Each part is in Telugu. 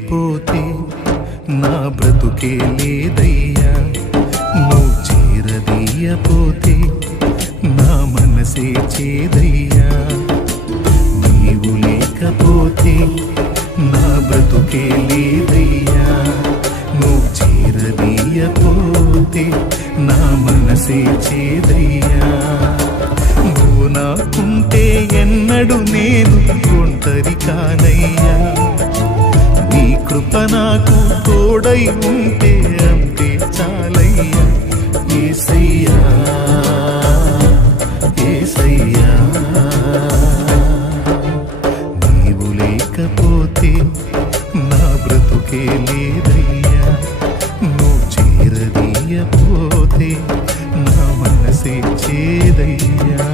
లేకపోతే నా బ్రతుకే లేదయ్యా, నువ్వు చేరదీయపోతే నా మనసే చేదయ్యా. నీవు లేకపోతే నా బ్రతుకే లేదయ్యా, నువ్వు చేరదీయపోతే నా మనసే చేదయ్యా. నువ్వు నాకుంటే ఎన్నడు నేను ఒంటరి కానయ్యా, నీ కృప నాకు తోడై ఉంటే అంతే చాలయ్యా. యేసయ్యా యేసయ్యా, నీవు లేకపోతే నా బ్రతుకే లేదయ్యా, నువ్వు చేరదీయపోతే నా మనసే చేదయ్యా.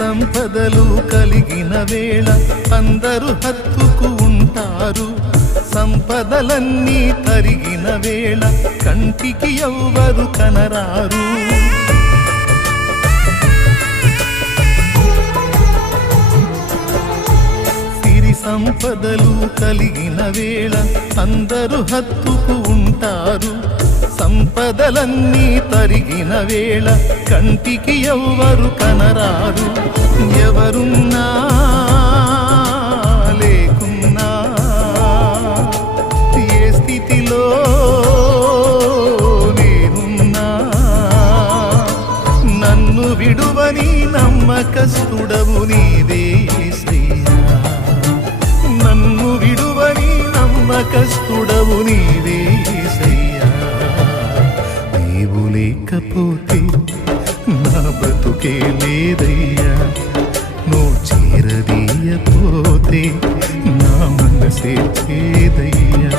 సంపదలు కలిగిన వేళ అందరూ హత్తుకు ఉంటారు, సంపదలన్నీ తరిగిన వేళ కంటికి ఎవ్వరు కనరారు. సిరి సంపదలు కలిగిన వేళ అందరూ హత్తుకు ఉంటారు, సంపదలన్నీ తరిగిన వేళ కంటికి ఎవ్వరు కనరారు. ఎవరున్నా లేకున్నా ఏ స్థితిలో నేనున్నా నన్ను విడువని నమ్మకస్తుడవు నీవే యేసయ్యా, నన్ను విడువని నమ్మకస్తుడవు నీవే యేసయ్యా. నీవు లేకపోతే నా బ్రతుకే లేదయ్యా, నువ్వు చేరదీయపోతే నా మనసే చేదయ్యా.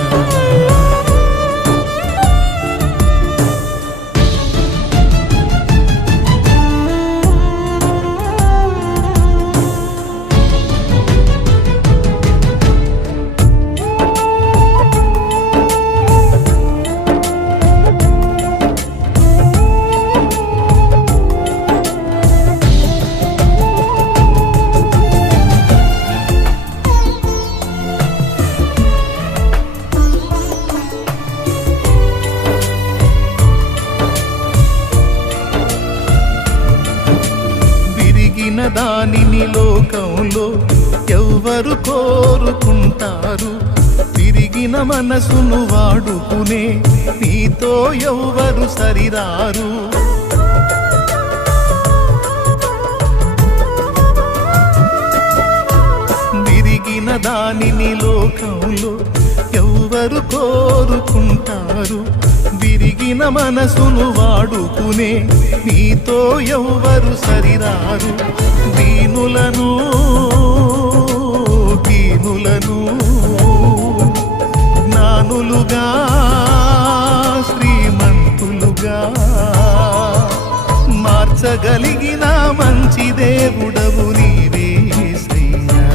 దానిని లోకంలో ఎవ్వరు కోరుకుంటారు, తిరిగిన మనసును వాడుకునే నీతో ఎవ్వరు సరిరారు. తిరిగిన దానిని లోకంలో ఎవ్వరు కోరుకుంటారు, విరిగిన మనసును వాడుకునే నీతో ఎవ్వరు సరిరారు. దీనులను జ్ఞానులుగా శ్రీమంతులుగా మార్చగలిగిన మంచి దేవుడవు నీవే యేసయ్యా,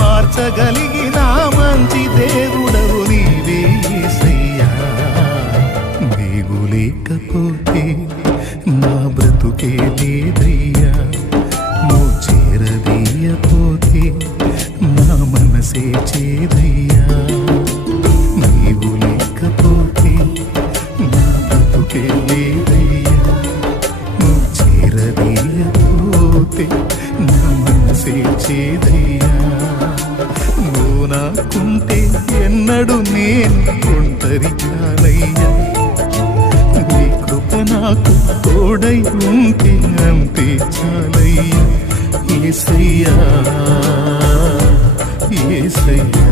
మార్చగలిగిన మంచి దేవుడవు నీవే యేసయ్యా. నీవు లేకపోతే నా బ్రతుకే లేదయ్యా, నువ్వు చేరదీయపోతే నా మనసే చేదయ్యా. నీవు లేకపోతే నా బ్రతుకే లేదయ్యా, నువ్వు చేరదీయపోతే నా మనసే చేదయ్యా. నువ్వు నాకుంటే ఎన్నడు నేను ఒంటరి కానయ్యా, నీ కృప నాకు తోడై ఉంటే అంతే చాలయ్యా. యేసయ్యా యేసయ్యా.